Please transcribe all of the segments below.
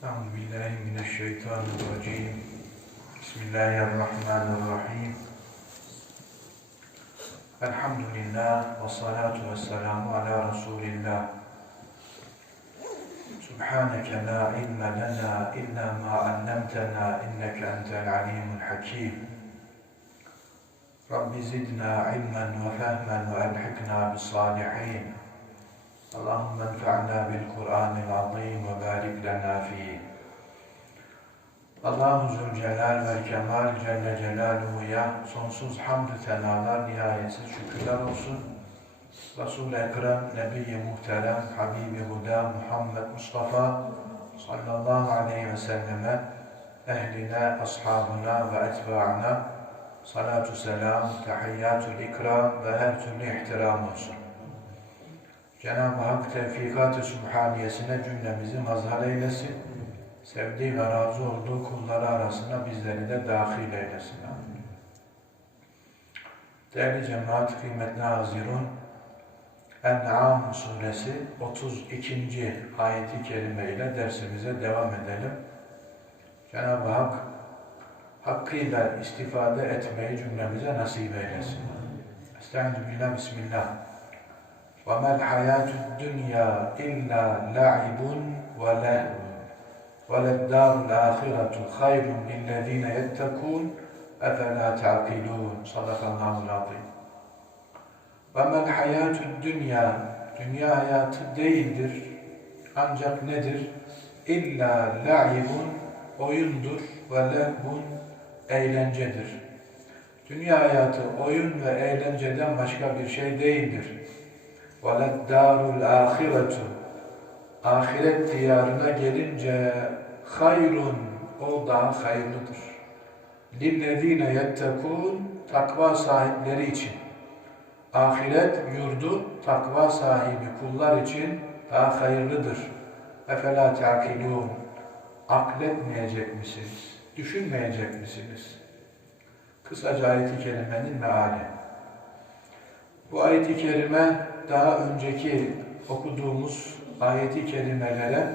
أعوذ بالله من الشيطان الرجيم. بسم الله الرحمن الرحيم. الحمد لله والصلاة والسلام على رسول الله. سبحانك لا علم لنا إلا ما علمتنا إنك أنت العليم الحكيم. رب زدنا علما وفهما وألحقنا بالصالحين. اللهم انفعنا بالقرآن العظيم وبارك لنا فيه Allahu Zülcelal ve Kemal Celle Celaluhu'ya sonsuz hamdü senalar, nihayetsiz şükürler olsun. Resul-i Ekrem, Nebi-i Muhterem, Habibi Huda, Muhammed Mustafa sallallahu aleyhi ve selleme, ehline, ashabına ve etbaına salatu selam, tehiyyatul ikram ve her türlü ihtiram olsun. Cenab-ı Hak tevfikat-ı sübhaniyesine cümlemizi mazhar eylesin. Sevdiği ve razı olduğu kulları arasına bizleri de dahil eylesin. Amin. Değerli cemaat, kıymetli hazirun, En'am suresi 32. ayeti kerime ile dersimize devam edelim. Cenab-ı Hak hakkıyla istifade etmeyi cümlemize nasip eylesin. Estaizu billah, bismillah. وَمَا الْحَيَاةُ الدُّنْيَا إِلَّا لَعِبٌ وَلَهْوٌ وَلَلدَّارُ الْآخِرَةُ خَيْرٌ لِلَّذ۪ينَ يَتَّقُونَ اَفَلَا تَعْقِلُونَ Sadakallahu azim. وَمَا الْحَيَاةُ الدُّنْيَا Dünya hayatı değildir. Ancak nedir? İlla la'ibun oyundur ve lehbun eğlencedir. Dünya hayatı oyun ve eğlenceden başka bir şey değildir. وَلَدَّارُ الْآخِرَةُ Ahiret diyarına gelince hayrun, o daha hayırlıdır. لِلَّذ۪ينَ يَتَّقُونَ Takva sahipleri için. Ahiret yurdu takva sahibi kullar için daha hayırlıdır. اَفَلَا تَعْقِلُونَ Akletmeyecek misiniz? Düşünmeyecek misiniz? Kısaca ayet-i kerimenin meali. Bu ayet-i kerime daha önceki okuduğumuz ayeti kerimelere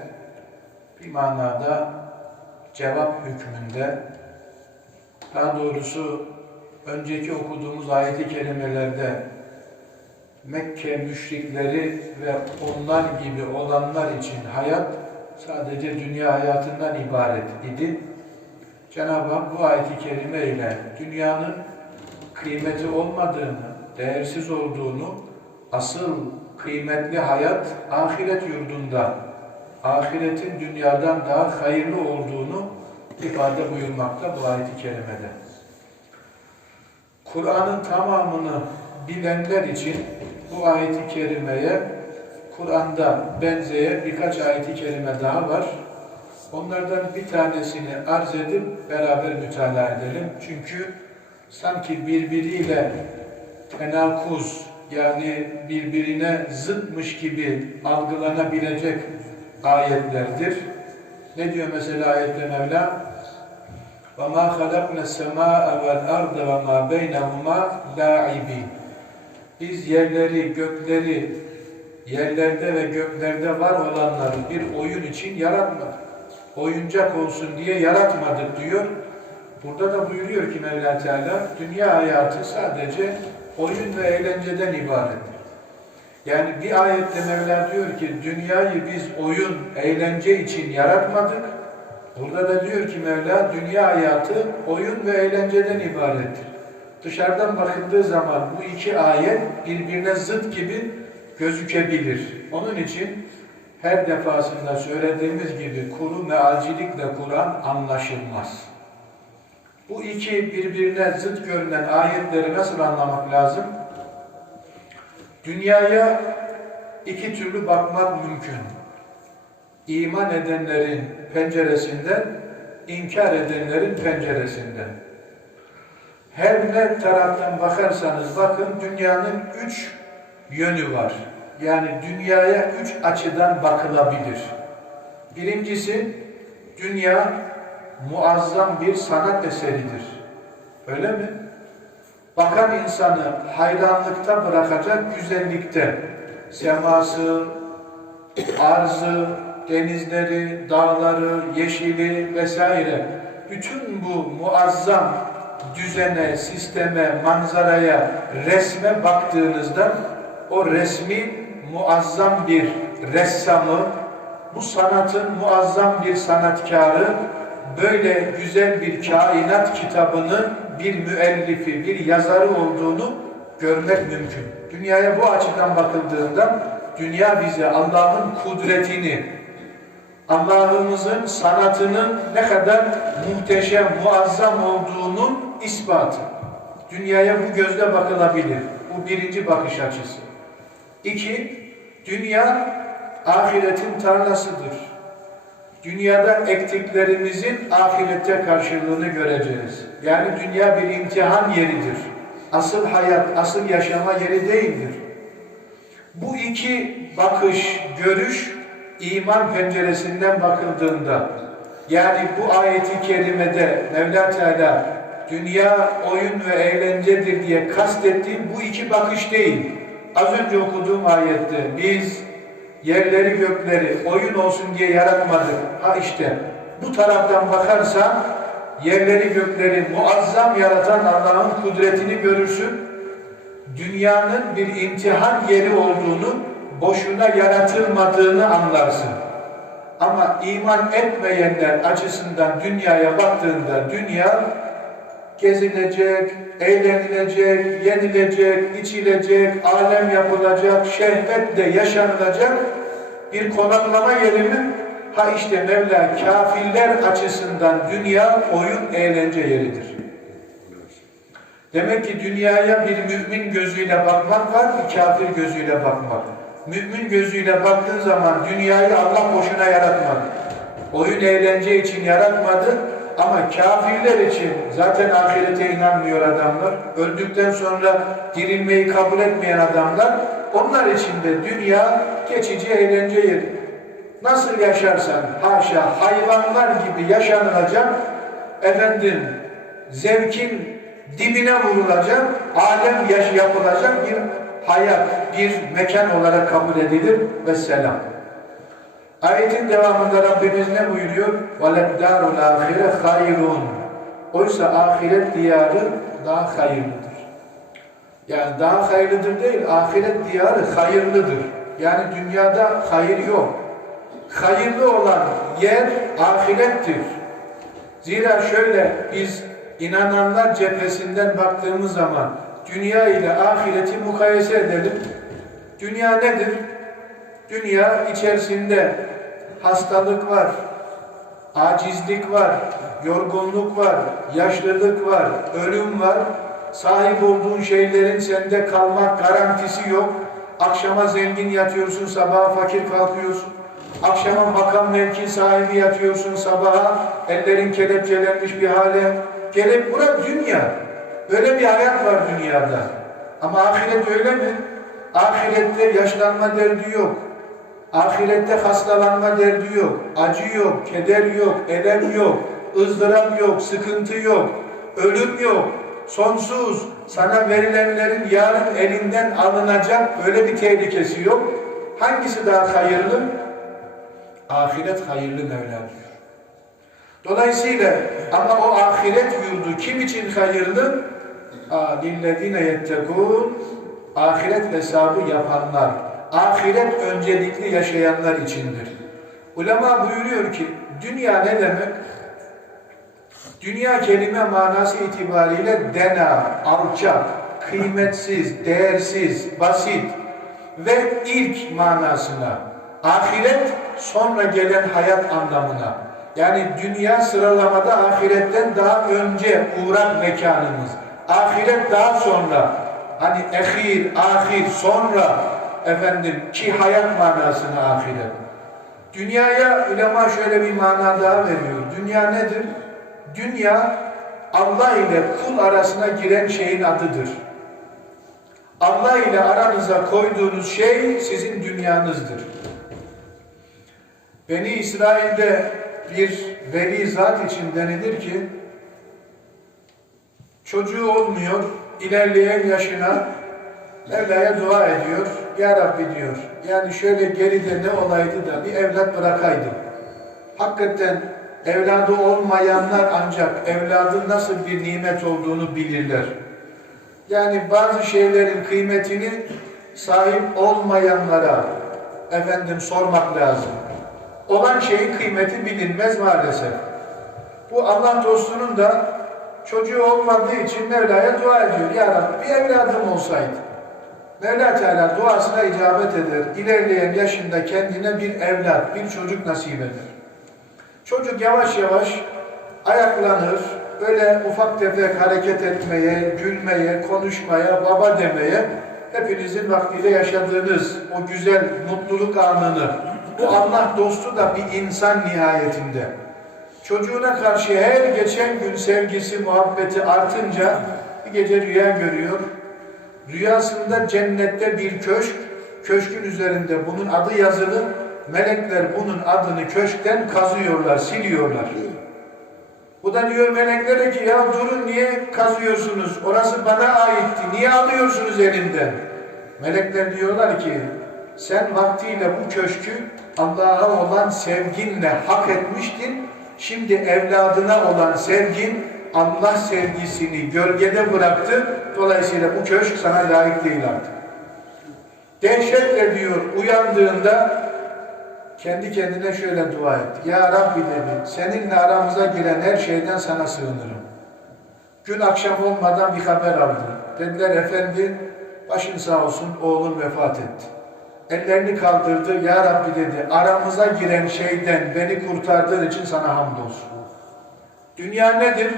bir manada cevap hükmünde daha doğrusu önceki okuduğumuz ayeti kerimelerde Mekke müşrikleri ve onlar gibi olanlar için hayat sadece dünya hayatından ibaret idi. Cenab-ı Hak bu ayeti kerime ile dünyanın kıymeti olmadığını, değersiz olduğunu, asıl kıymetli hayat ahiret yurdunda, ahiretin dünyadan daha hayırlı olduğunu ifade buyurmakta bu ayet-i kerimede. Kur'an'ın tamamını bilenler için bu ayet-i kerimeye Kur'an'da benzeyen birkaç ayet-i kerime daha var. Onlardan bir tanesini arz edip beraber mütalaa edelim. Çünkü sanki birbiriyle tenakuz yani birbirine zıtmış gibi algılanabilecek ayetlerdir. Ne diyor mesela ayette Mevla? وَمَا خَلَقْنَا السَّمَاءَ وَالْأَرْضَ وَمَا بَيْنَهُمَا لَاعِبِينَ Biz yerleri, gökleri, yerlerde ve göklerde var olanları bir oyun için yaratmadık. Oyuncak olsun diye yaratmadık diyor. Burada da buyuruyor ki Mevla Teala, dünya hayatı sadece oyun ve eğlenceden ibarettir. Yani bir ayette Mevla diyor ki dünyayı biz oyun, eğlence için yaratmadık. Burada da diyor ki Mevla dünya hayatı oyun ve eğlenceden ibarettir. Dışarıdan bakıldığı zaman bu iki ayet birbirine zıt gibi gözükebilir. Onun için her defasında söylediğimiz gibi kuru mealcilikle Kur'an anlaşılmaz. Bu iki birbirine zıt görünen ayetleri nasıl anlamak lazım? Dünyaya iki türlü bakmak mümkün. İman edenlerin penceresinden, inkar edenlerin penceresinden. Her ne taraftan bakarsanız bakın dünyanın üç yönü var. Yani dünyaya üç açıdan bakılabilir. Birincisi, dünya muazzam bir sanat eseridir. Öyle mi? Bakan insanı hayranlıkta bırakacak güzellikte. Seması, arzı, denizleri, dağları, yeşili vesaire bütün bu muazzam düzene, sisteme, manzaraya, resme baktığınızda o resmi muazzam bir ressamı, bu sanatın muazzam bir sanatkarı, böyle güzel bir kainat kitabının bir müellifi, bir yazarı olduğunu görmek mümkün. Dünyaya bu açıdan bakıldığında dünya bize Allah'ın kudretini, Allah'ımızın sanatının ne kadar muhteşem, muazzam olduğunun ispatı. Dünyaya bu gözle bakılabilir. Bu birinci bakış açısı. İki, dünya ahiretin tarlasıdır. Dünyada ektiklerimizin ahirette karşılığını göreceğiz. Yani dünya bir imtihan yeridir. Asıl hayat, asıl yaşama yeri değildir. Bu iki bakış, görüş iman penceresinden bakıldığında yani bu ayeti kerimede Mevla Teala dünya oyun ve eğlencedir diye kastettiği bu iki bakış değil. Az önce okuduğum ayette biz yerleri gökleri oyun olsun diye yaratmadık. Ha işte bu taraftan bakarsan yerleri gökleri muazzam yaratan Allah'ın kudretini görürsün. Dünyanın bir imtihan yeri olduğunu, boşuna yaratılmadığını anlarsın. Ama iman etmeyenler açısından dünyaya baktığında dünya gezilecek, eğlenilecek, yenilecek, içilecek, alem yapılacak, şehvetle yaşanılacak bir konaklama yeri mi? Ha işte Mevla kafirler açısından dünya oyun eğlence yeridir. Demek ki dünyaya bir mümin gözüyle bakmak var, bir kafir gözüyle bakmak. Mümin gözüyle baktığın zaman dünyayı Allah boşuna yaratmadı. Oyun eğlence için yaratmadı ama kafirler için zaten ahirete inanmıyor adamlar. Öldükten sonra dirilmeyi kabul etmeyen adamlar onlar için de dünya geçici eğlence yeri. Nasıl yaşarsan haşa hayvanlar gibi yaşanılacak efendim zevkin dibine vurulacak, alem yaş yapılacak bir hayat, bir mekan olarak kabul edilir ve selam. Ayetin devamında Rabbimiz ne buyuruyor? وَلَبْدَارُ الْآخِرَ خَيْرٌ Oysa ahiret diyarı daha hayırlıdır. Yani daha hayırlıdır değil, ahiret diyarı hayırlıdır. Yani dünyada hayır yok. Hayırlı olan yer ahirettir. Zira şöyle biz inananlar cephesinden baktığımız zaman dünya ile ahireti mukayese edelim. Dünya nedir? Dünya içerisinde hastalık var, acizlik var, yorgunluk var, yaşlılık var, ölüm var. Sahip olduğun şeylerin sende kalmak garantisi yok. Akşama zengin yatıyorsun, sabaha fakir kalkıyorsun. Akşama makam mevki sahibi yatıyorsun, sabaha ellerin kelepçelenmiş bir hale. Gelip bura dünya. Böyle bir hayat var dünyada. Ama ahiret öyle mi? Ahirette yaşlanma derdi yok. Ahirette hastalanma derdi yok. Acı yok, keder yok, elem yok, ızdırap yok, sıkıntı yok, ölüm yok Sonsuz, sana verilenlerin yarın elinden alınacak öyle bir tehlikesi yok. Hangisi daha hayırlı? Ahiret hayırlı Mevla diyor. Dolayısıyla ama o ahiret yurdu kim için hayırlı? لِلَّذ۪ينَ يَتَّقُونَ Ahiret hesabı yapanlar, ahiret öncelikli yaşayanlar içindir. Ulema buyuruyor ki, dünya ne demek? Dünya kelime manası itibariyle dena, alçak, kıymetsiz, değersiz, basit ve ilk manasına, ahiret sonra gelen hayat anlamına. Yani dünya sıralamada ahiretten daha önce uğrak mekanımız. Ahiret daha sonra. Hani ehir, ahir, sonra efendim ki hayat manasını ahiret. Dünyaya ulema şöyle bir mana daha veriyor. Dünya nedir? Dünya Allah ile kul arasına giren şeyin adıdır. Allah ile aranıza koyduğunuz şey sizin dünyanızdır. Beni İsrail'de bir veli zat için denilir ki çocuğu olmuyor, ilerleyen yaşına Mevla'ya dua ediyor. Ya Rabbi diyor, yani şöyle geride ne olaydı da bir evlat bırakaydım. Hakikaten evladı olmayanlar ancak evladın nasıl bir nimet olduğunu bilirler. Yani bazı şeylerin kıymetini sahip olmayanlara efendim sormak lazım. Olan şeyin kıymeti bilinmez maalesef. Bu Allah dostunun da çocuğu olmadığı için Mevla'ya dua ediyor. Ya Rabbi bir evladım olsaydı. Mevla Teala duasına icabet eder. İlerleyen yaşında kendine bir evlat, bir çocuk nasip eder. Çocuk yavaş yavaş ayaklanır, böyle ufak tefek hareket etmeye, gülmeye, konuşmaya, baba demeye, hepinizin vaktiyle yaşadığınız o güzel mutluluk anını, bu Allah dostu da bir insan nihayetinde. Çocuğuna karşı her geçen gün sevgisi, muhabbeti artınca bir gece rüya görüyor. Rüyasında cennette bir köşk, köşkün üzerinde bunun adı yazılı, melekler bunun adını köşkten kazıyorlar, siliyorlar. Bu da diyor meleklere ki ya durun niye kazıyorsunuz? Orası bana aitti. Niye alıyorsunuz elinden? Melekler diyorlar ki sen vaktiyle bu köşkü Allah'a olan sevginle hak etmiştin. Şimdi evladına olan sevgin Allah sevgisini gölgede bıraktı. Dolayısıyla bu köşk sana layık değil artık. Dehşetle diyor uyandığında kendi kendine şöyle dua etti. Ya Rabbi dedi, seninle aramıza giren her şeyden sana sığınırım. Gün akşam olmadan bir haber aldım. Dediler efendi, başın sağ olsun oğlun vefat etti. Ellerini kaldırdı, Ya Rabbi dedi, aramıza giren şeyden beni kurtardığın için sana hamdolsun. Dünya nedir?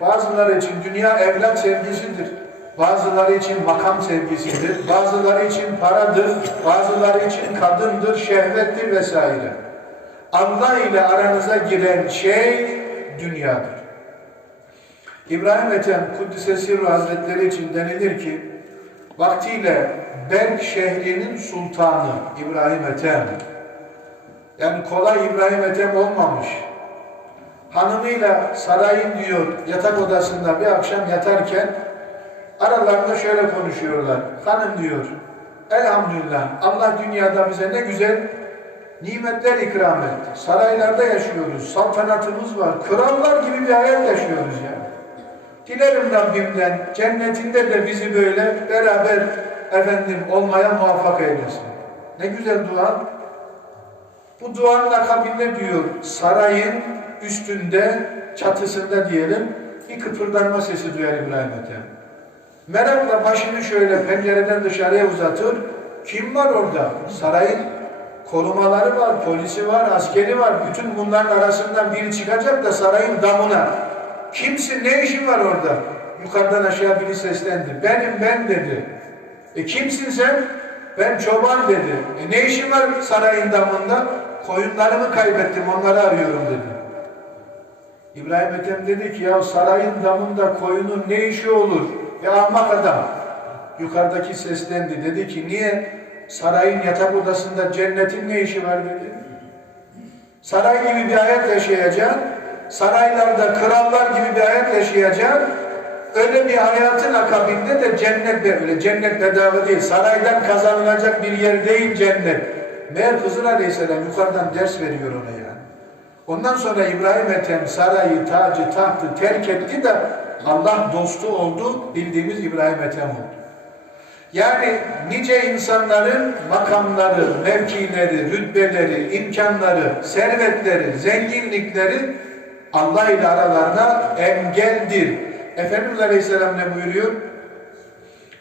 Bazıları için dünya evlat sevgisidir. Bazıları için makam sevgisidir. Bazıları için paradır. Bazıları için kadındır, şehvettir vesaire. Allah ile aranıza giren şey dünyadır. İbrahim Ethem Kuddise Sirru Hazretleri için denilir ki vaktiyle Berk şehrinin sultanı İbrahim Ethem yani kolay İbrahim Ethem olmamış hanımıyla sarayın diyor yatak odasında bir akşam yatarken aralarında şöyle konuşuyorlar. Hanım diyor elhamdülillah Allah dünyada bize ne güzel nimetler ikram etti. Saraylarda yaşıyoruz. Saltanatımız var. Krallar gibi bir hayat yaşıyoruz yani. Dilerim Rabbimden cennetinde de bizi böyle beraber efendim olmaya muvaffak eylesin. Ne güzel dua. Bu duanın akabinde diyor sarayın üstünde çatısında diyelim bir kıpırdanma sesi duyar İbrahim Ethem. Merakla başını şöyle pencereden dışarıya uzatır. Kim var orada? Sarayın korumaları var, polisi var, askeri var. Bütün bunların arasından biri çıkacak da sarayın damına. Kimsin, ne işin var orada? Yukarıdan aşağı biri seslendi. Benim, ben dedi. E kimsin sen? Ben çoban dedi. E ne işin var sarayın damında? Koyunlarımı kaybettim, onları arıyorum dedi. İbrahim Ethem dedi ki ya sarayın damında koyunun ne işi olur? Ya ahmak adam. Yukarıdaki seslendi. Dedi ki niye sarayın yatak odasında cennetin ne işi var dedi. Saray gibi bir hayat yaşayacaksın. Saraylarda krallar gibi bir hayat yaşayacaksın. Öyle bir hayatın akabinde de cennet böyle. Cennet bedava değil. Saraydan kazanılacak bir yer değil cennet. Meğer Hızır Aleyhisselam yukarıdan ders veriyor ona yani. Ondan sonra İbrahim Ethem sarayı, tacı, tahtı terk etti de Allah dostu oldu, bildiğimiz İbrahim Ethem oldu. Yani nice insanların makamları, mevkileri, rütbeleri, imkanları, servetleri, zenginlikleri Allah ile aralarına engeldir. Efendimiz Aleyhisselam ne buyuruyor?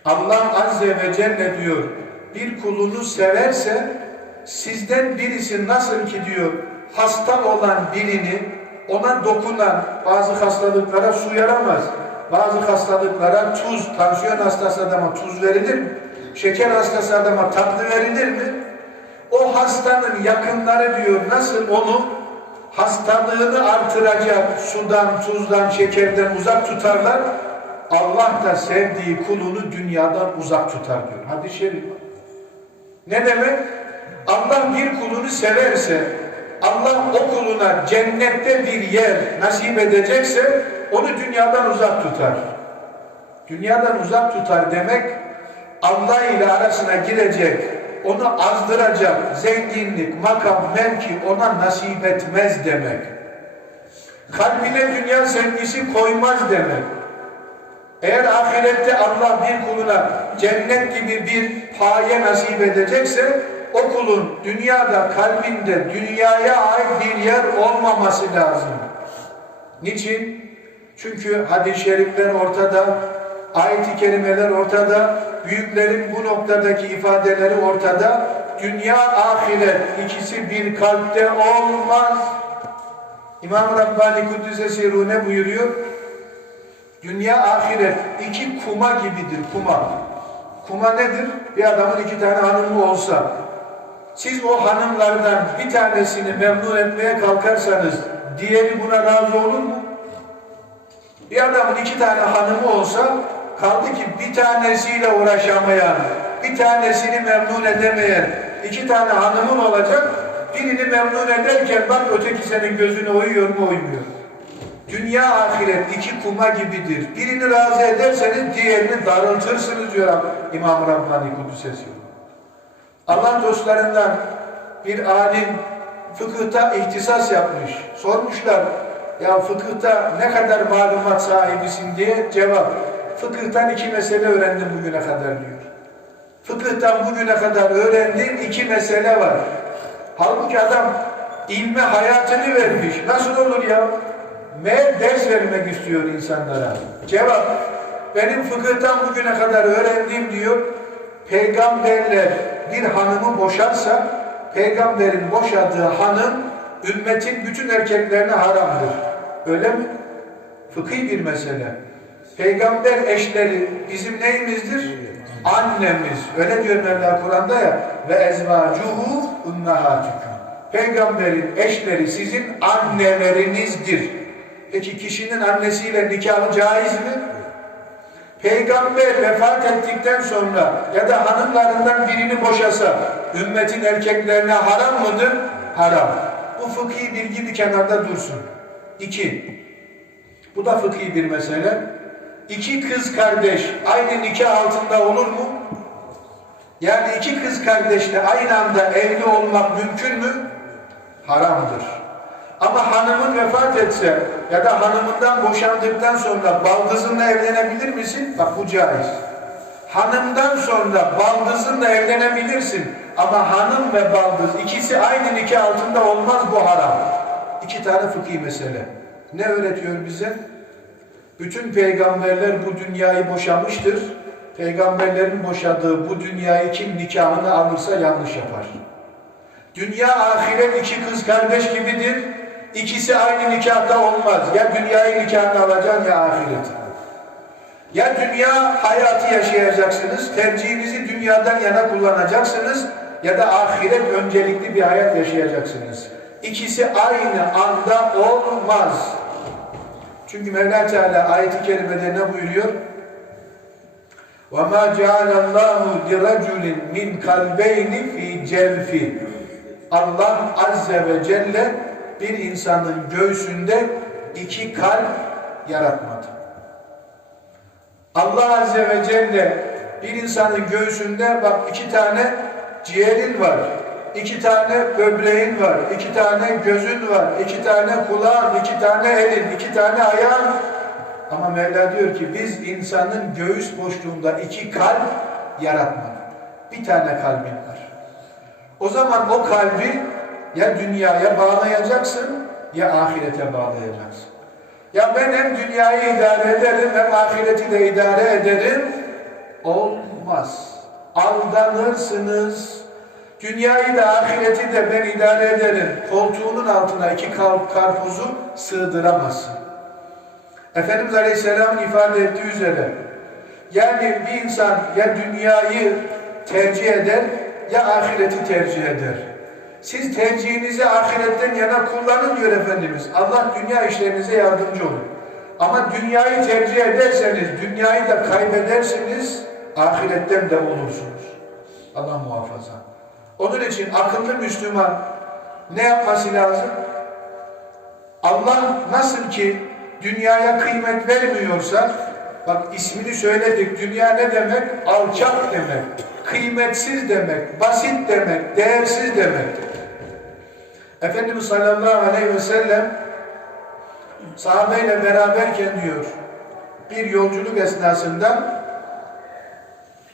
Allah Azze ve Celle diyor, bir kulunu severse sizden birisi nasıl ki diyor, hasta olan birini ona dokunan bazı hastalıklara su yaramaz. Bazı hastalıklara tuz, tansiyon hastası adama tuz verilir mi? Şeker hastası adama tatlı verilir mi? O hastanın yakınları diyor nasıl onu hastalığını artıracak sudan, tuzdan, şekerden uzak tutarlar. Allah da sevdiği kulunu dünyadan uzak tutar diyor. Hadis-i şerif. Ne demek? Allah bir kulunu severse, Allah o kuluna cennette bir yer nasip edecekse onu dünyadan uzak tutar. Dünyadan uzak tutar demek Allah ile arasına girecek onu azdıracak zenginlik, makam, mevki ona nasip etmez demek. Kalbine dünya sevgisi koymaz demek. Eğer ahirette Allah bir kuluna cennet gibi bir paye nasip edecekse o kulun dünyada kalbinde dünyaya ait bir yer olmaması lazım. Niçin? Çünkü hadis-i şerifler ortada, ayet-i kerimeler ortada, büyüklerin bu noktadaki ifadeleri ortada. Dünya, ahiret ikisi bir kalpte olmaz. İmam Rabbani Kuddisesi Ruh ne buyuruyor? Dünya, ahiret iki kuma gibidir, kuma. Kuma nedir? Bir adamın iki tane hanımı olsa, siz o hanımlardan bir tanesini memnun etmeye kalkarsanız, diğeri buna razı olur mu? Bir adamın iki tane hanımı olsa, kaldı ki bir tanesiyle uğraşamayan, bir tanesini memnun edemeyen, iki tane hanımın olacak, birini memnun ederken bak öteki senin gözüne uyuyor mu uymuyor. Dünya ahiret iki kuma gibidir. Birini razı ederseniz diğerini darıltırsınız diyor İmam Rabbani Kudüs'esi. Allah dostlarından bir alim fıkıhta ihtisas yapmış. Sormuşlar ya fıkıhta ne kadar malumat sahibisin diye cevap. Fıkıhtan iki mesele öğrendim bugüne kadar diyor. Fıkıhtan bugüne kadar öğrendiğim iki mesele var. Halbuki adam ilme hayatını vermiş. Nasıl olur ya? Meğer ders vermek istiyor insanlara. Cevap, benim fıkıhtan bugüne kadar öğrendiğim diyor, peygamberler bir hanımı boşarsa, peygamberin boşadığı hanım, ümmetin bütün erkeklerine haramdır. Öyle mi? Fıkhi bir mesele. Peygamber eşleri bizim neyimizdir? Annemiz. Öyle diyor Mevla Kur'an'da ya. Ve ezvacuhu ummahatüküm. Peygamberin eşleri sizin annelerinizdir. Peki kişinin annesiyle nikahı caiz mi? Peygamber vefat ettikten sonra ya da hanımlarından birini boşasa ümmetin erkeklerine haram mıdır? Haram. Bu fıkhi bilgi bir kenarda dursun. İki. Bu da fıkhi bir mesele. İki kız kardeş aynı nikah altında olur mu? Yani iki kız kardeşle aynı anda evli olmak mümkün mü? Haramdır. Ama hanımın vefat etse ya da hanımından boşandıktan sonra baldızınla evlenebilir misin? Bak bu caiz. Hanımdan sonra baldızınla evlenebilirsin. Ama hanım ve baldız ikisi aynı nikah altında olmaz bu haram. İki tane fıkhi mesele. Ne öğretiyor bize? Bütün peygamberler bu dünyayı boşamıştır. Peygamberlerin boşadığı bu dünyayı kim nikahını alırsa yanlış yapar. Dünya ahiret iki kız kardeş gibidir. İkisi aynı nikahta olmaz. Ya dünyayı nikahını alacaksın ya ahiret. Ya dünya hayatı yaşayacaksınız, tercihinizi dünyadan yana kullanacaksınız ya da ahiret öncelikli bir hayat yaşayacaksınız. İkisi aynı anda olmaz. Çünkü Mevla Teala ayet-i kerimede ne buyuruyor? وَمَا جَعَلَ اللّٰهُ لِرَجُلٍ مِنْ قَلْبَيْنِ ف۪ي جَلْفِ Allah Azze ve Celle bir insanın göğsünde iki kalp yaratmadı. Allah Azze ve Celle bir insanın göğsünde bak iki tane ciğerin var, iki tane böbreğin var, iki tane gözün var, iki tane kulağın, iki tane elin, iki tane ayağın. Ama Mevla diyor ki biz insanın göğüs boşluğunda iki kalp yaratmadık. Bir tane kalbin var. O zaman o kalbi ya dünyaya bağlayacaksın ya ahirete bağlayacaksın. Ya ben hem dünyayı idare ederim hem ahireti de idare ederim. Olmaz. Aldanırsınız. Dünyayı da ahireti de ben idare ederim. Koltuğunun altına iki karpuzu sığdıramazsın. Efendimiz Aleyhisselam'ın ifade ettiği üzere yani bir insan ya dünyayı tercih eder ya ahireti tercih eder. Siz tercihinizi ahiretten yana kullanın diyor Efendimiz. Allah dünya işlerinize yardımcı olur. Ama dünyayı tercih ederseniz, dünyayı da kaybedersiniz, ahiretten de olursunuz. Allah muhafaza. Onun için akıllı Müslüman ne yapması lazım? Allah nasıl ki dünyaya kıymet vermiyorsa, bak ismini söyledik, dünya ne demek? Alçak demek. kıymetsiz demek, basit demek, değersiz demektir. Efendimiz sallallahu aleyhi ve sellem sahabeyle beraberken diyor, bir yolculuk esnasında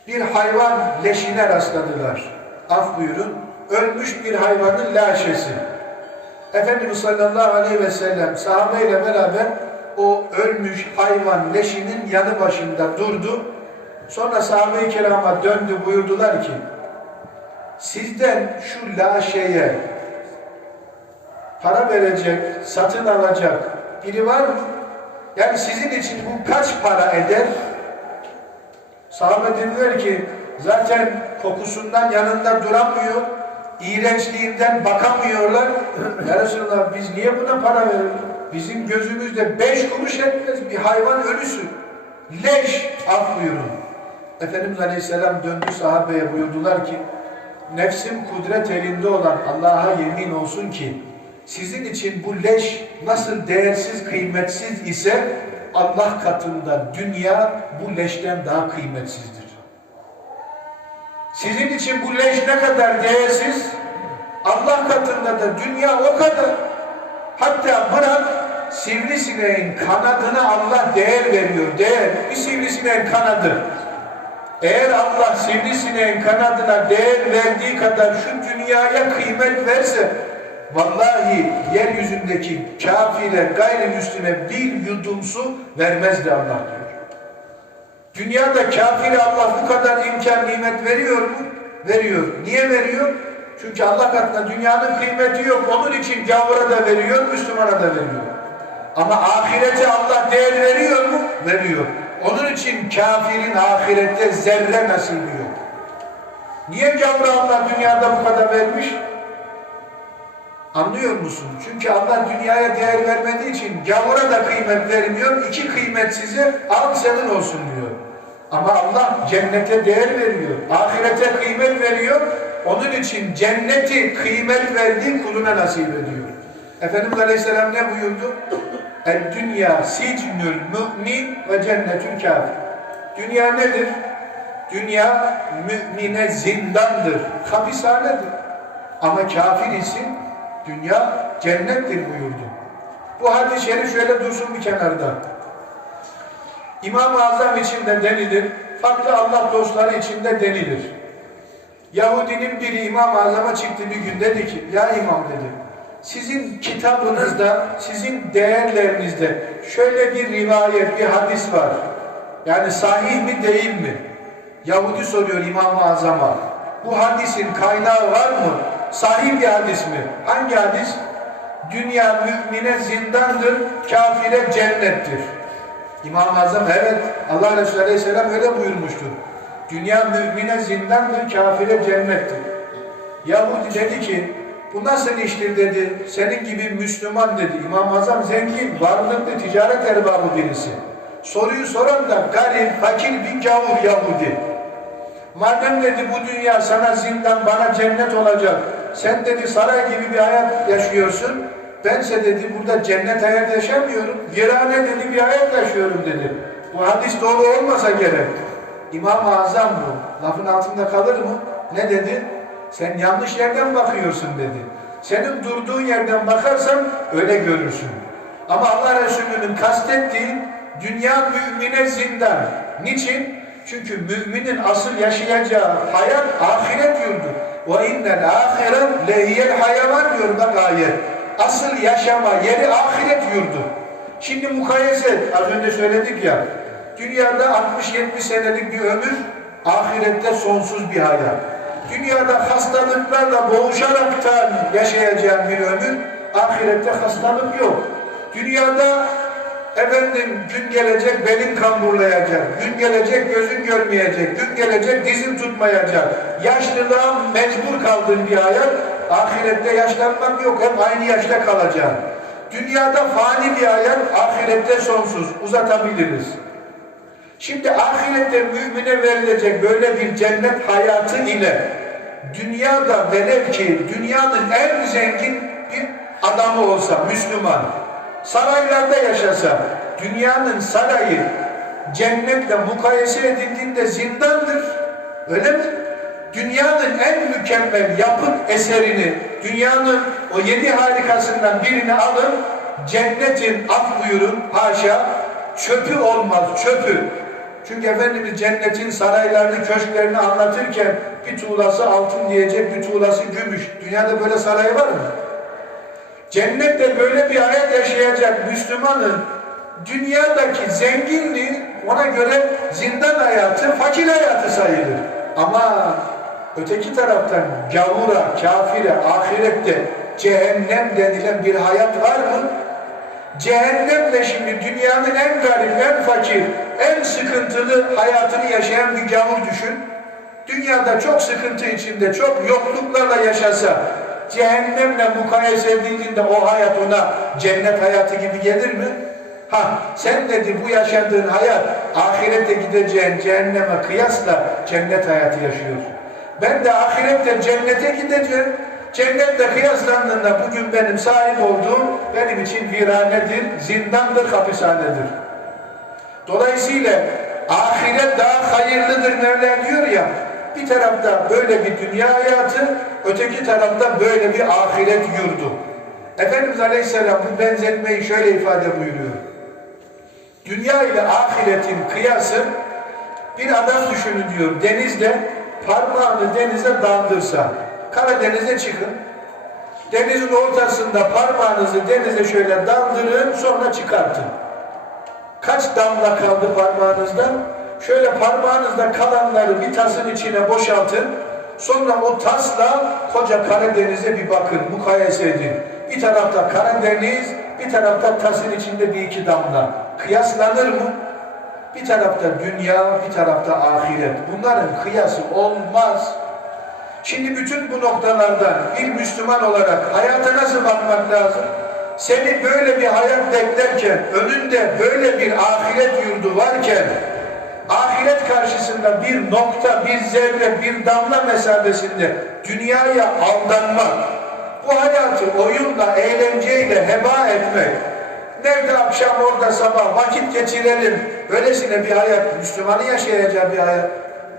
bir hayvan leşine rastladılar. Af buyurun, ölmüş bir hayvanın laşesi. Efendimiz sallallahu aleyhi ve sellem sahabeyle beraber o ölmüş hayvan leşinin yanı başında durdu. Sonra sahabe-i kirama döndü buyurdular ki sizden şu laşeye para verecek, satın alacak biri var mı? Yani sizin için bu kaç para eder? Sahabe dediler ki zaten kokusundan yanında duramıyor, iğrençliğinden bakamıyorlar. Ya Resulallah biz niye buna para verelim? Bizim gözümüzde beş kuruş etmez bir hayvan ölüsü. Leş af buyurun. Efendimiz Aleyhisselam döndü sahabeye buyurdular ki nefsim kudret elinde olan Allah'a yemin olsun ki sizin için bu leş nasıl değersiz, kıymetsiz ise Allah katında dünya bu leşten daha kıymetsizdir. Sizin için bu leş ne kadar değersiz, Allah katında da dünya o kadar. Hatta bırak sivrisineğin kanadına Allah değer veriyor, değer. Bir sivrisineğin kanadı. Eğer Allah sivrisineğin kanadına değer verdiği kadar şu dünyaya kıymet verse, vallahi yeryüzündeki kafire, gayrimüslime bir yudum su vermezdi Allah diyor. Dünyada kafire Allah bu kadar imkan nimet veriyor mu? Veriyor. Niye veriyor? Çünkü Allah katında dünyanın kıymeti yok. Onun için gavura da veriyor, Müslümana da veriyor. Ama ahirete Allah değer veriyor mu? Veriyor. Onun için kafirin ahirette zerre nasibi yok. Niye gavura Allah dünyada bu kadar vermiş? Anlıyor musun? Çünkü Allah dünyaya değer vermediği için gavura da kıymet vermiyor. İki kıymet size al senin olsun diyor. Ama Allah cennete değer veriyor. Ahirete kıymet veriyor. Onun için cenneti kıymet verdiği kuluna nasip ediyor. Efendimiz Aleyhisselam ne buyurdu? El dünya sicnül mümin ve cennetül kafir. Dünya nedir? Dünya mümine zindandır, hapishanedir. Ama kafir için dünya cennettir buyurdu. Bu hadis-i şerif şöyle dursun bir kenarda. İmam-ı Azam için de denilir, farklı Allah dostları için de denilir. Yahudinin biri İmam-ı Azam'a çıktı bir gün dedi ki, ya imam dedi, sizin kitabınızda, sizin değerlerinizde şöyle bir rivayet, bir hadis var. Yani sahih mi değil mi? Yahudi soruyor İmam-ı Azam'a. Bu hadisin kaynağı var mı? Sahih bir hadis mi? Hangi hadis? Dünya mümine zindandır, kafire cennettir. İmam-ı Azam evet Allah Resulü Aleyhisselam öyle buyurmuştur. Dünya mümine zindandır, kafire cennettir. Yahudi dedi ki bu nasıl iştir dedi. Senin gibi Müslüman dedi. İmam Azam zengin, varlıklı, ticaret erbabı birisi. Soruyu soran da garip, fakir bir gavur Yahudi. Madem dedi bu dünya sana zindan, bana cennet olacak. Sen dedi saray gibi bir hayat yaşıyorsun. Bense dedi burada cennet hayat yaşamıyorum. Virane dedi bir hayat yaşıyorum dedi. Bu hadis doğru olmasa gerek. İmam-ı Azam bu. Lafın altında kalır mı? Ne dedi? Sen yanlış yerden bakıyorsun dedi. Senin durduğun yerden bakarsan öyle görürsün. Ama Allah Resulü'nün kastettiği dünya mümine zindan. Niçin? Çünkü müminin asıl yaşayacağı hayat ahiret yurdu. Ve innel ahiret lehiyel hayvan diyor bak ayet. Asıl yaşama yeri ahiret yurdu. Şimdi mukayese. Az önce söyledik ya. Dünyada 60-70 senelik bir ömür, ahirette sonsuz bir hayat. Dünyada hastalıklarla boğuşaraktan yaşayacağın bir ömür, ahirette hastalık yok. Dünyada efendim gün gelecek belin kamburlayacak, gün gelecek gözün görmeyecek, gün gelecek dizin tutmayacak. Yaşlılığa mecbur kaldığın bir hayat, ahirette yaşlanmak yok, hep aynı yaşta kalacaksın. Dünyada fani bir hayat, ahirette sonsuz, uzatabiliriz. Şimdi ahirette mümine verilecek böyle bir cennet hayatı ile dünyada velev ki dünyanın en zengin bir adamı olsa, Müslüman, saraylarda yaşasa, dünyanın sarayı cennetle mukayese edildiğinde zindandır. Öyle mi? dünyanın en mükemmel yapıt eserini, dünyanın o yedi harikasından birini alın, cennetin af buyurun, haşa, çöpü olmaz, çöpü. Çünkü Efendimiz cennetin saraylarını, köşklerini anlatırken bir tuğlası altın diyecek, bir tuğlası gümüş. Dünyada böyle saray var mı? Cennette böyle bir hayat yaşayacak Müslümanın dünyadaki zenginliği ona göre zindan hayatı, fakir hayatı sayılır. Ama öteki taraftan gavura, kafire, ahirette cehennem denilen bir hayat var mı? Cehennemle şimdi dünyanın en garip, en fakir, en sıkıntılı hayatını yaşayan bir gavur düşün. Dünyada çok sıkıntı içinde, çok yokluklarla yaşasa, cehennemle mukayese edildiğinde o hayat ona cennet hayatı gibi gelir mi? Ha, sen dedi bu yaşadığın hayat, ahirette gideceğin cehenneme kıyasla cennet hayatı yaşıyorsun. Ben de ahirette cennete gideceğim. Cennetle kıyaslandığında bugün benim sahip olduğum benim için viranedir, zindandır, hapishanedir. Dolayısıyla ahiret daha hayırlıdır Mevla diyor ya, bir tarafta böyle bir dünya hayatı, öteki tarafta böyle bir ahiret yurdu. Efendimiz Aleyhisselam bu benzetmeyi şöyle ifade buyuruyor. Dünya ile ahiretin kıyası bir adam düşünün diyor denizde parmağını denize daldırsa Karadeniz'e çıkın denizin ortasında parmağınızı denize şöyle daldırın sonra çıkartın. Kaç damla kaldı parmağınızda? Şöyle parmağınızda kalanları bir tasın içine boşaltın. Sonra o tasla koca Karadeniz'e bir bakın, mukayese edin. Bir tarafta Karadeniz, bir tarafta tasın içinde bir iki damla. Kıyaslanır mı? Bir tarafta dünya, bir tarafta ahiret. Bunların kıyası olmaz. Şimdi bütün bu noktalardan bir Müslüman olarak hayata nasıl bakmak lazım? Seni böyle bir hayat beklerken, önünde böyle bir ahiret yurdu varken, ahiret karşısında bir nokta, bir zerre, bir damla mesabesinde dünyaya aldanmak, bu hayatı oyunla, eğlenceyle heba etmek, nerede akşam orada sabah vakit geçirelim, öylesine bir hayat, Müslümanı yaşayacağı bir hayat,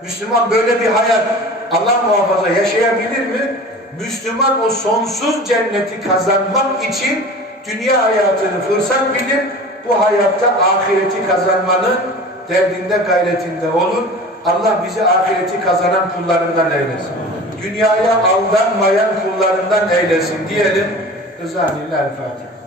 Müslüman böyle bir hayat Allah muhafaza yaşayabilir mi? Müslüman o sonsuz cenneti kazanmak için dünya hayatını fırsat bilir, bu hayatta ahireti kazanmanın derdinde gayretinde olur. Allah bizi ahireti kazanan kullarından eylesin. Dünyaya aldanmayan kullarından eylesin diyelim. Rızanillah Fatiha.